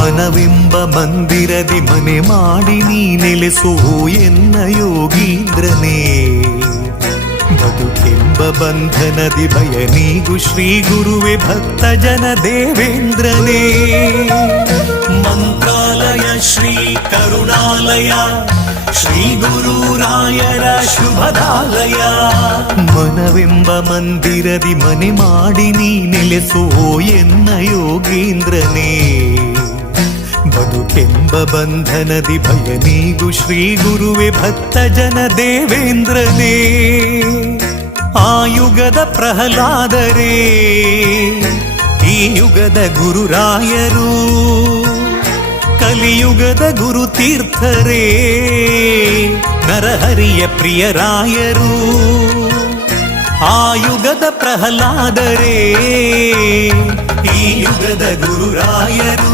ಮನವೆಂಬ ಮಂದಿರದಿ ಮನೆ ಮಾಡಿ ನೀ ನೆಲೆಸೋ ಎನ್ನ ಯೋಗೀಂದ್ರನೇ. ಬದುಕೆಂಬ ಬಂಧನದಿ ಭಯ ನೀಗು ಶ್ರೀ ಗುರುವೆ ಭಕ್ತ ಜನ ದೇವೇಂದ್ರನೇ. ಮಂತ್ರಾಲಯ ಶ್ರೀ ಕರುಣಾಲಯ ಶ್ರೀ ಗುರುರಾಯರ ಶುಭದಾಲಯ. ಮನವೆಂಬ ಮಂದಿರದಿ ಮನೆ ಮಾಡಿ ನೀ ನೆಲೆಸೋ ಎನ್ನ ಯೋಗೀಂದ್ರನೇ. ಬದುಕೆಂಬ ಬಂಧನದಿ ಭಯ ನೀಗು ಶ್ರೀ ಗುರುವೆ ಭಕ್ತ ಜನ ದೇವೇಂದ್ರನೇ. ಆ ಯುಗದ ಪ್ರಹ್ಲಾದರೇ ಈ ಯುಗದ ಗುರುರಾಯರು, ಕಲಿಯುಗದ ಗುರುತೀರ್ಥರೇ ನರಹರಿಯ ಪ್ರಿಯರಾಯರು. ಆ ಯುಗದ ಪ್ರಹ್ಲಾದರೇ ಈ ಯುಗದ ಗುರುರಾಯರು.